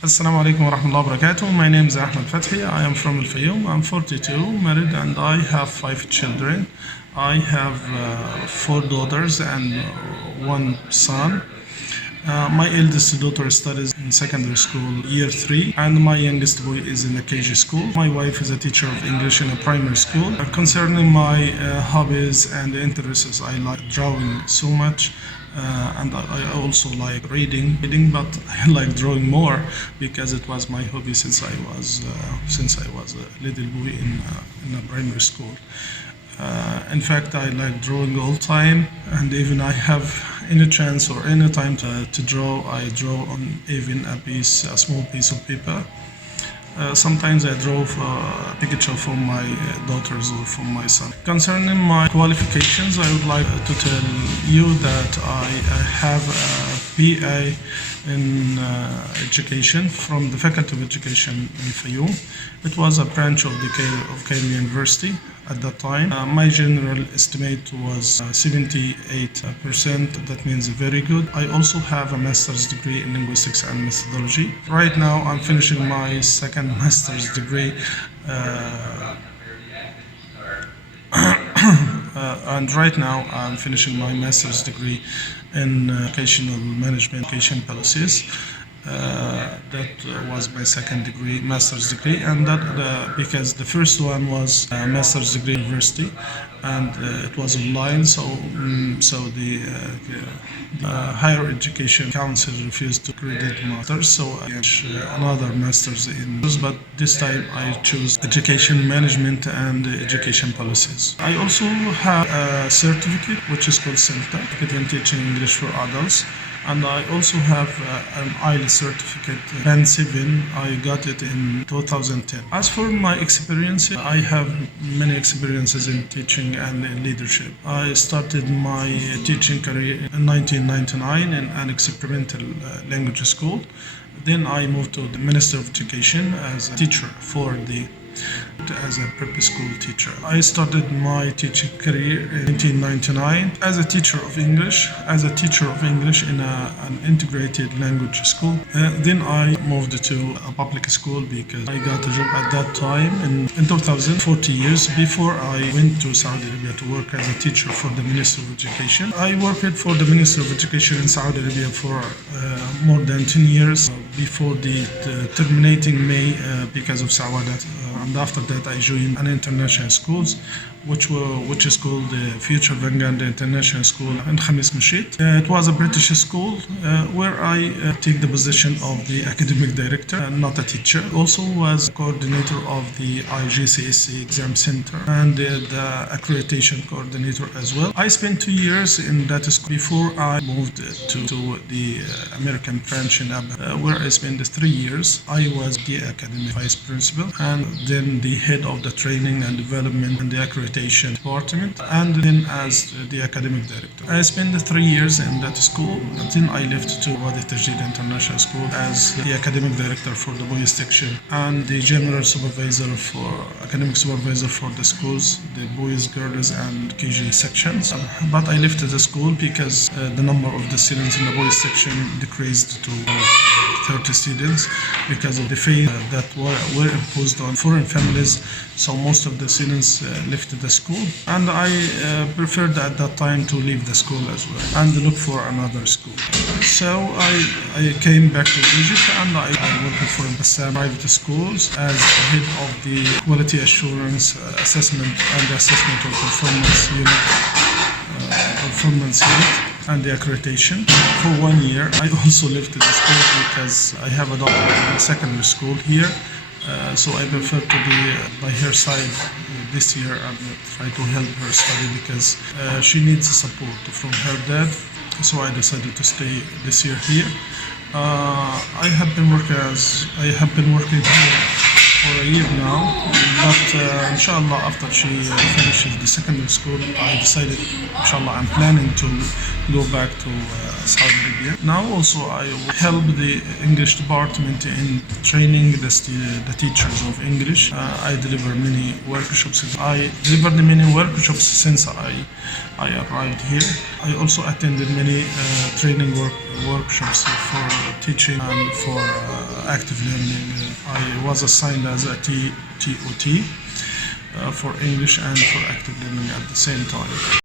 Assalamu alaikum wa rahmatullahi wa barakatuh. My name is Ahmed Fathi. I am from Al Fayoum. I'm 42, married, and I have 5 children. I have 4 daughters and one son. My eldest daughter studies in secondary school, year 3, and my youngest boy is in a KG school. My wife is a teacher of English in a primary school. Concerning my hobbies and interests, I like drawing so much. And I also like reading, but I like drawing more because it was my hobby since I was a little boy in a primary school. In fact, I like drawing all time, and even I have any chance or any time to draw, I draw on even a small piece of paper. Sometimes I draw a picture from my daughters or from my son. Concerning my qualifications, I would like to tell you that I have a BA in education from the Faculty of Education in Fayoum. It was a branch of Cairo University at that time. My general estimate was 78%. That means very good. I also have a master's degree in linguistics and methodology. Right now, I'm finishing my second master's degree. And right now I'm finishing my master's degree in educational management, education policies. That was my second degree, master's degree, and that because the first one was a master's degree university, and it was online. So the higher education council refused to credit masters. So I did another master's in, but this time I chose education management and education policies. I also have a certificate which is called CENTA in teaching English for adults. And I also have an IELTS certificate, Band 7. I got it in 2010. As for my experience, I have many experiences in teaching and in leadership. I started my teaching career in 1999 in an experimental language school. Then I moved to the Minister of Education as a teacher as a prep school teacher. I started my teaching career in 1999 as a teacher of English, in an integrated language school. Then I moved to a public school because I got a job at that time in 2000, 40 years before I went to Saudi Arabia to work as a teacher for the Minister of Education. I worked for the Minister of Education in Saudi Arabia for more than 10 years before the terminating May because of Sawadat. And after that, I joined an international schools, which is called the Future Vanguard International School in Khamis Mashit. It was a British school where I take the position of the academic director, not a teacher. Also was coordinator of the IGCSE exam center and the accreditation coordinator as well. I spent 2 years in that school before I moved to the American branch in Abu, where I spent 3 years. I was the academic vice principal and then the head of the training and development and the accreditation department, and then as the academic director. I spent 3 years in that school, and then I left to Wadi Tajid International School as the academic director for the boys section and the general academic supervisor for the schools, the boys, girls, and KG sections. But I left the school because the number of the students in the boys section decreased to 30 students because of the fees that were imposed on foreign families. So most of the students left the school, and I preferred at that time to leave the school as well and look for another school. So I came back to Egypt, and I worked for Bassam private schools as head of the quality assurance assessment and assessment of performance unit and the accreditation for 1 year. I also left the school because I have a daughter in a secondary school here. So I prefer to be by her side this year and try to help her study because she needs support from her dad. So I decided to stay this year here. I have been working here for a year now, but inshallah after she finishes the secondary school, I decided, inshallah, I'm planning to go back to Saudi Arabia. Now also I help the English department in training the teachers of English. I deliver many workshops. I delivered many workshops since I arrived here. I also attended many training workshops for teaching and for active learning. I was assigned as a TOT for English and for active learning at the same time.